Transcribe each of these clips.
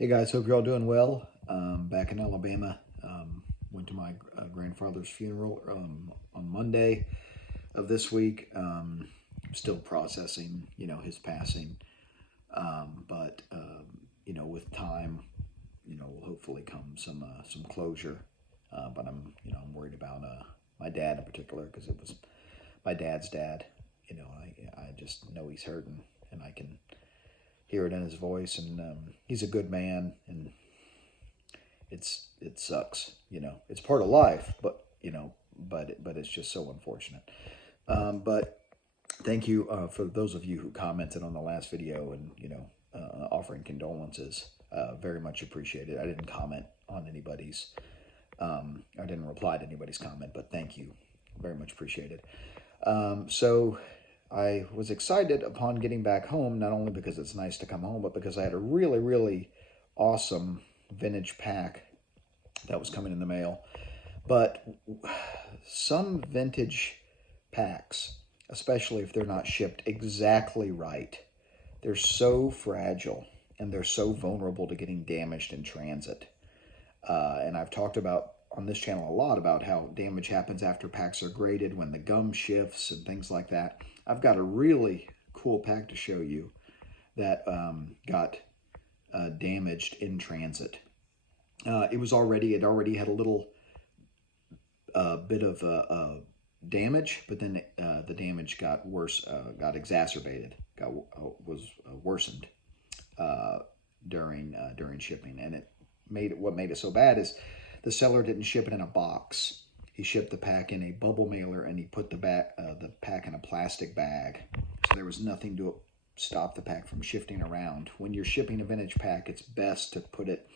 Hey guys, hope you're all doing well. Back in Alabama, went to my grandfather's funeral on Monday of this week. I'm still processing, his passing. But with time, will hopefully come some closure. But I'm worried about my dad in particular because it was my dad's dad. I just know he's hurting, and I can hear it in his voice. And he's a good man, and it sucks. It's part of life, but it's just so unfortunate. But thank you for those of you who commented on the last video and offering condolences. Very much appreciated. I didn't comment on anybody's. I didn't reply to anybody's comment, but thank you. Very much appreciated. So I was excited upon getting back home, not only because it's nice to come home, but because I had a really, really awesome vintage pack that was coming in the mail. But some vintage packs, especially if they're not shipped exactly right, they're so fragile and they're so vulnerable to getting damaged in transit. And I've talked about on this channel a lot about how damage happens after packs are graded, when the gum shifts and things like that. I've got a really cool pack to show you that got damaged in transit. It already had a little bit of damage, but then the damage got worse, got exacerbated, was worsened during shipping, and what made it so bad is the seller didn't ship it in a box. He shipped the pack in a bubble mailer, and he put the pack in a plastic bag, so there was nothing to stop the pack from shifting around. When you're shipping a vintage pack, it's best to put it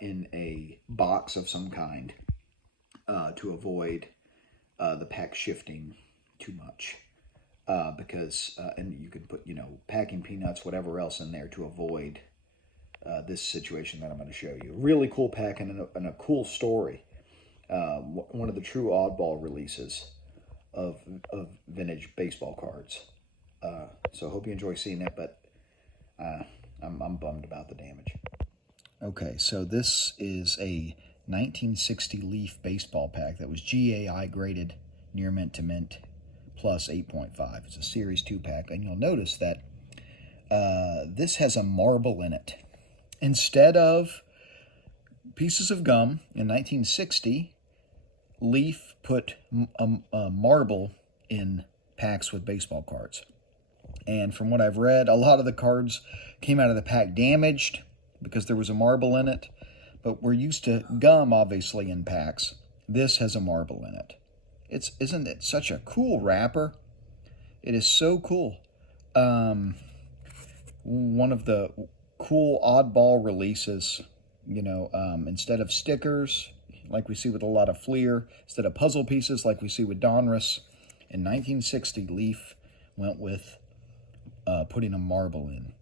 in a box of some kind to avoid the pack shifting too much. And you can put, packing peanuts, whatever else in there to avoid this situation that I'm going to show you. Really cool pack and a cool story. One of the true oddball releases of vintage baseball cards. So I hope you enjoy seeing it, but I'm bummed about the damage. Okay, so this is a 1960 Leaf baseball pack that was GAI graded near mint to mint plus 8.5. It's a Series 2 pack, and you'll notice that this has a marble in it. Instead of pieces of gum in 1960, Leaf put a marble in packs with baseball cards. And from what I've read, a lot of the cards came out of the pack damaged because there was a marble in it. But we're used to gum, obviously, in packs. This has a marble in it. Isn't it such a cool wrapper? It is so cool. One of the cool oddball releases, instead of stickers, like we see with a lot of Fleer, instead of puzzle pieces like we see with Donruss, in 1960, Leaf went with putting a marble in.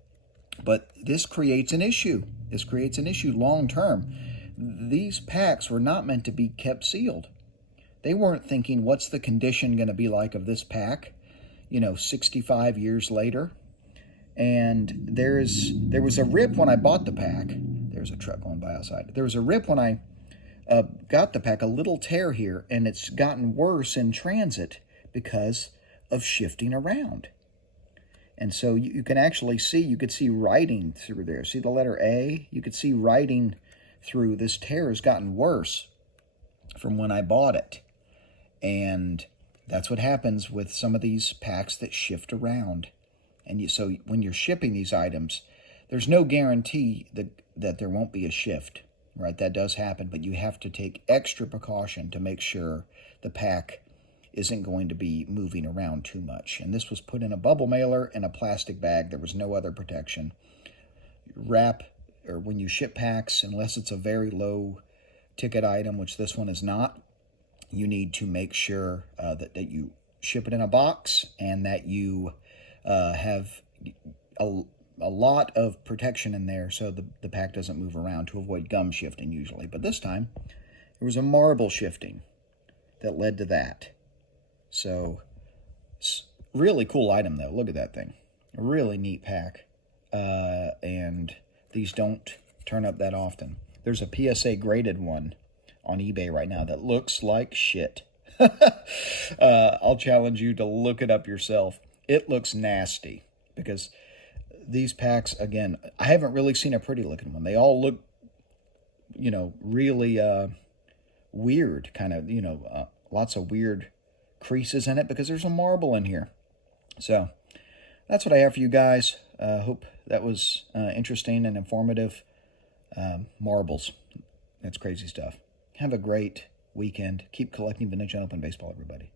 But this creates an issue. This creates an issue long term. These packs were not meant to be kept sealed. They weren't thinking, what's the condition going to be like of this pack, 65 years later? And there was a rip when I bought the pack. There's a truck going by outside. There was a rip when I got the pack, a little tear here, and it's gotten worse in transit because of shifting around. And so you can actually see, you could see writing through there. See the letter A? You could see writing through. This tear has gotten worse from when I bought it. And that's what happens with some of these packs that shift around. And so when you're shipping these items, there's no guarantee that there won't be a shift, right? That does happen, but you have to take extra precaution to make sure the pack isn't going to be moving around too much. And this was put in a bubble mailer in a plastic bag. There was no other protection. Or when you ship packs, unless it's a very low ticket item, which this one is not, you need to make sure that you ship it in a box and that you have a lot of protection in there so the pack doesn't move around, to avoid gum shifting usually. But this time, there was a marble shifting that led to that. So, really cool item, though. Look at that thing. A really neat pack. And These don't turn up that often. There's a PSA graded one on eBay right now that looks like shit. I'll challenge you to look it up yourself. It looks nasty because these packs, again, I haven't really seen a pretty looking one. They all look, really weird, kind of, lots of weird creases in it because there's a marble in here. So that's what I have for you guys. Hope that was interesting and informative. Marbles. That's crazy stuff. Have a great weekend. Keep collecting vintage and open baseball, everybody.